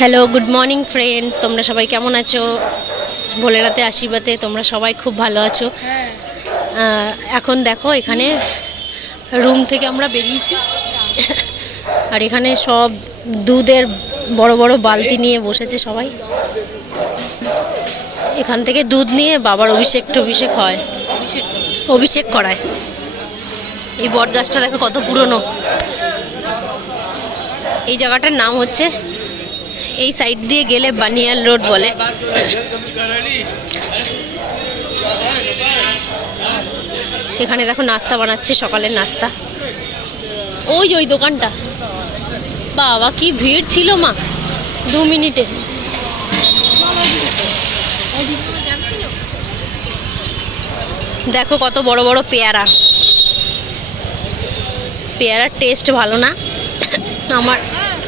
Hello, good morning friends. তোমরা সবাই কেমন আছো? ভোলেনাথের আশীর্বাদে তোমরা সবাই খুব ভালো আছো। এখন দেখো, এখানে রুম থেকে আমরা বেরিয়েছি, আর এখানে সব দুধের বড় বড় বালতি নিয়ে বসেছে সবাই। এখান থেকে দুধ নিয়ে বাবার অভিষেক হয়, অভিষেক করায়। এই বট গাছটা দেখো কত পুরনো। এই জায়গাটার নাম হচ্ছে, এই সাইড দিয়ে গেলে বানিয়াল রোড বলে। এখানে দেখো নাস্তা বানাচ্ছে, সকালের নাস্তা। ওই দোকানটা, বাবা কি ভিড় ছিল মা 2 মিনিটে। দেখো কত বড় বড় পেয়ারা। পেয়ারার টেস্ট ভালো না। আমার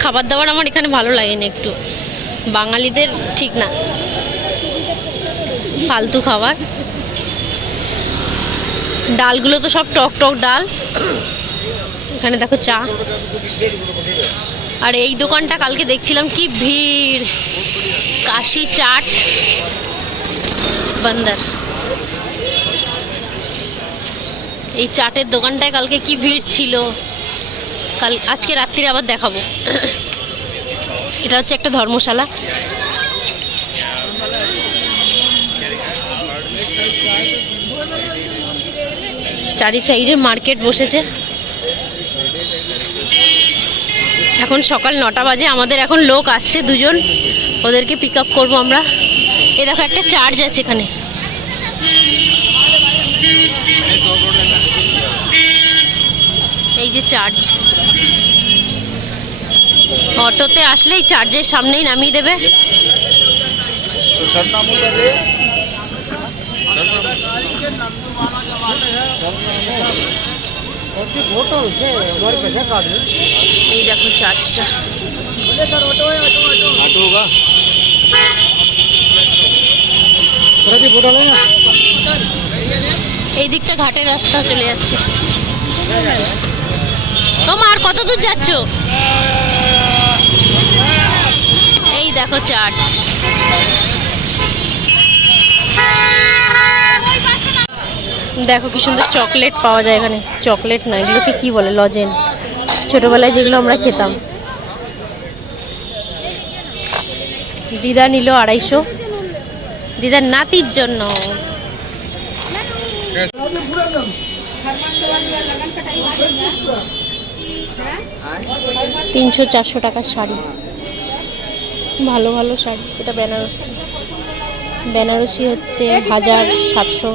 খাবার দাবার আমার এখানে ভালো লাগেনি, একটু বাঙালিদের ঠিক না, ফালতু খাবার। ডালগুলো তো সব টক টক ডাল। এখানে দেখো চা। আর এই দোকানটা কালকে দেখছিলাম কি ভিড়, কাশি চাট বান্দার। এই চাটের দোকানটায় কালকে কি ভিড় ছিল, আজকে রাত্রিরে আবার দেখাবো। এটা হচ্ছে একটা ধর্মশালা। চারি সাইডে মার্কেট বসেছে। এখন সকাল 9টা বাজে। আমাদের এখন লোক আসছে 2জন, ওদেরকে পিক আপ করবো আমরা। এই দেখো একটা চার্জ আছে এখানে। এই যে চার্জ, অটোতে আসলেই চার্জের সামনেই নামিয়ে দেবে। এই দেখো চার্জটা। এই দিকটা ঘাটের রাস্তা চলে যাচ্ছে। তোমার কত দূর যাচ্ছ? এই দেখো চার্জ। দেখো কি সুন্দর চকলেট পাওয়া যায় এখানে। চকলেট না, এগুলোকে কি বলে, লজেন। ছোটবেলায় যেগুলো আমরা খেতাম। দিদা নিল 250, দিদার নাতির জন্য। 300-400 টাকার শাড়ি, ভালো ভালো শাড়ি। এটা বেনারসি। বেনারসি হচ্ছে 1700,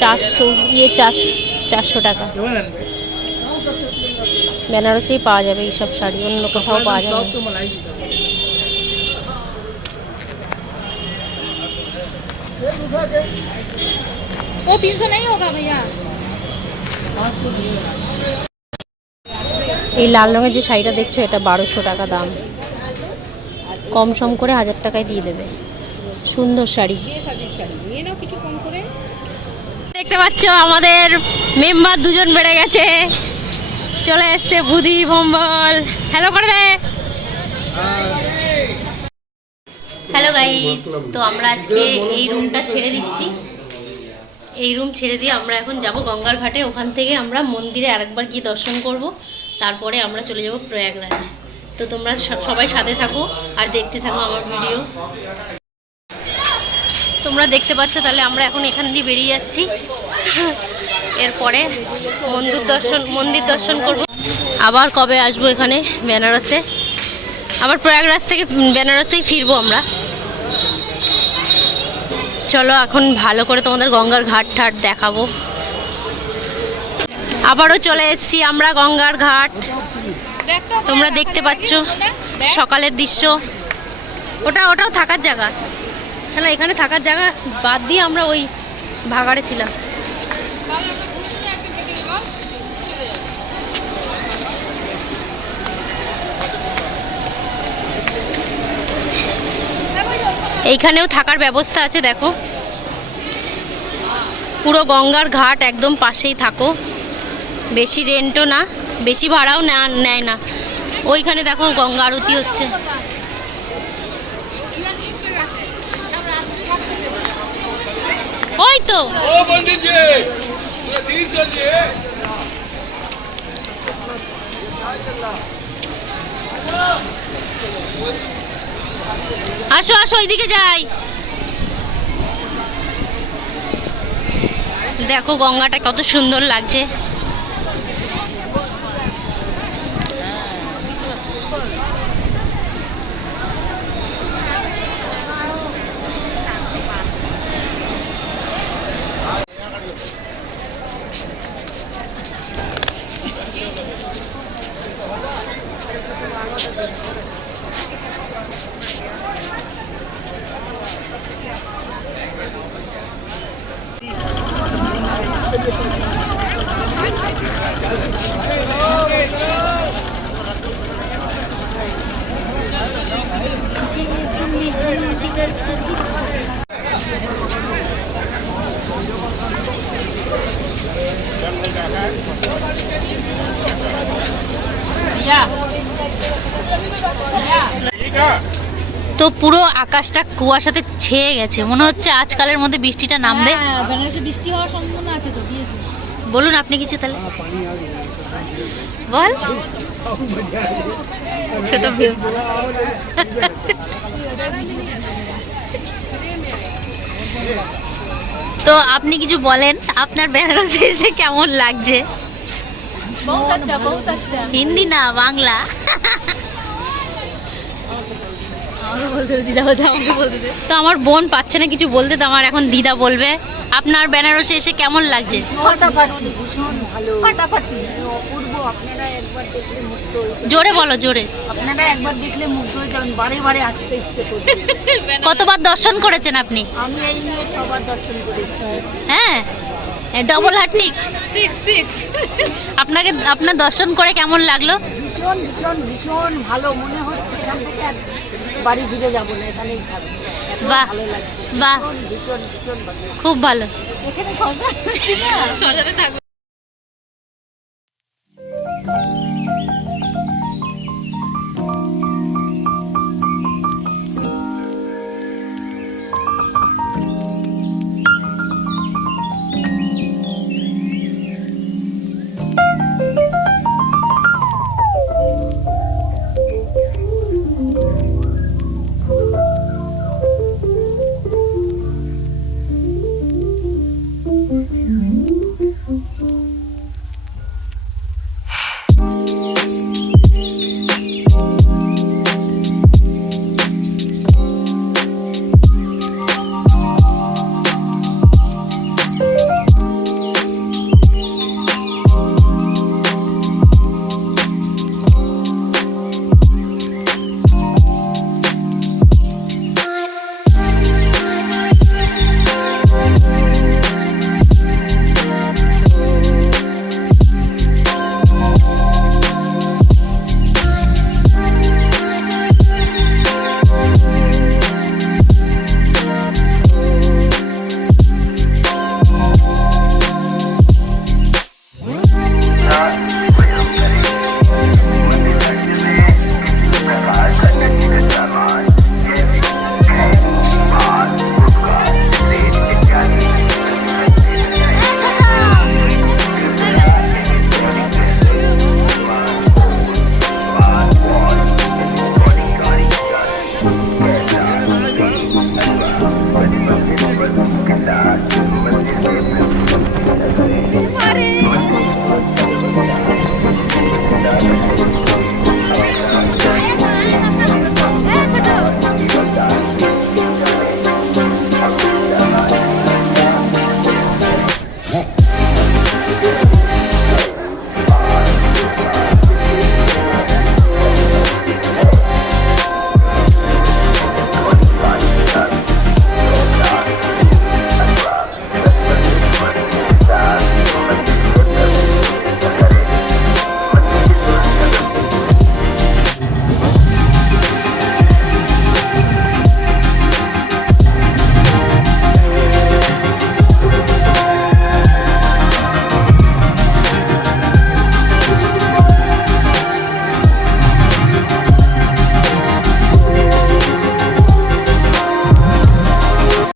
400 টাকা। বেনারসি পাওয়া যাবে এইসব শাড়ি, অন্য কোথাও পাওয়া যাবে। वो 300 नहीं होगा भैया। এই লাল রঙের যে শাড়িটা দেখছো, এটা 1200 টাকা দাম। কম সম করে 1000 টাকায় দিয়ে দেবে। সুন্দর শাড়ি। দেখতে পাচ্ছ আমাদের মেম্বার 2জন বেড়ে গেছে, চলে এসছে বুধি ভম্বল। হ্যালো করে দে। হ্যালো গাইস, তো আমরা আজকে এই রুমটা ছেড়ে দিচ্ছি। এই রুম ছেড়ে দিয়ে আমরা এখন যাব গঙ্গার ঘাটে। ওখান থেকে আমরা মন্দিরে আরেকবার গিয়ে দর্শন করব, তারপরে আমরা চলে যাব প্রয়াগরাজ। তো তোমরা সবাই সাথে থাকো আর দেখতে থাকো আমার ভিডিও। তোমরা দেখতে পাচ্ছ, তাহলে আমরা এখন এখান দিয়ে বেরিয়ে যাচ্ছি। এরপরে মন্দির দর্শন করব। আবার কবে আসবো এখানে বেনারসে, আবার প্রয়াগরাজ থেকে বেনারসেই ফিরবো আমরা। চলো এখন ভালো করে তোমাদের গঙ্গার ঘাট ঠাট দেখাবো। আবারও চলে এসেছি আমরা গঙ্গার ঘাট। তোমরা দেখতে পাচ্ছ সকালের দৃশ্য। ওটাও থাকার জায়গা। শালা এখানে থাকার জায়গা বাদ দিয়ে আমরা ওই ভাগাড়ে ছিলাম। এইখানেও থাকার ব্যবস্থা আছে, দেখো পুরো গঙ্গার ঘাট একদম পাশেই থাকো। বেশি রেন্টও না, বেশি ভাড়াও নেয় না। ওইখানে দেখো গঙ্গা আরতি হচ্ছে। ওই তো আসো আসো ওইদিকে যাই। দেখো গঙ্গাটা কত সুন্দর লাগছে। তো পুরো আকাশটা কুয়াশাতে ছেয়ে গেছে, মনে হচ্ছে আজকালের মধ্যে বৃষ্টিটা নামবে। হ্যাঁ, বেনারসে বৃষ্টি হওয়ার সম্ভাবনা আছে তো, দিয়েছে। বলুন আপনি কিছু তাহলে বল। ছোট ভিউ। তো আপনি কিছু বলেন, আপনার বেনারসে এসে কেমন লাগছে? বহুত আচ্ছা, বহুত আচ্ছা। হিন্দি না বাংলা। তো আমার বোন পাচ্ছে না কিছু বলতে, তো আমার এখন দিদা বলবে। আপনার বেনারসে এসে কেমন লাগছে? ফাটাফাটি, ভীষণ ভালো, ফাটাফাটি, অপূর্ব। আপনারা একবার দেখলে মুগ্ধ হয়ে যাবেন। জোরে বলো, জোরে। আপনারা একবার দেখলে মুগ্ধ হয়ে যাবেন, বারে বারে আসতে ইচ্ছে করবে। কতবার দর্শন করেছেন আপনি? আমি এই নিয়ে 6 বার দর্শন করেছি। হ্যাঁ, ডবল হার্টিক। আপনার দর্শন করে কেমন লাগলো? ভীষণ ভীষণ ভীষণ ভালো। মনে হচ্ছে এখান থেকে আর বাড়ি ফিরে যাবো না, এখানেই থাকবো। এত বাহ, ভালো লাগছে, বাহ, ভীষণ ভীষণ ভীষণ ভালো। খুব ভালো। এখানে সবাই সজাতে থাকবো।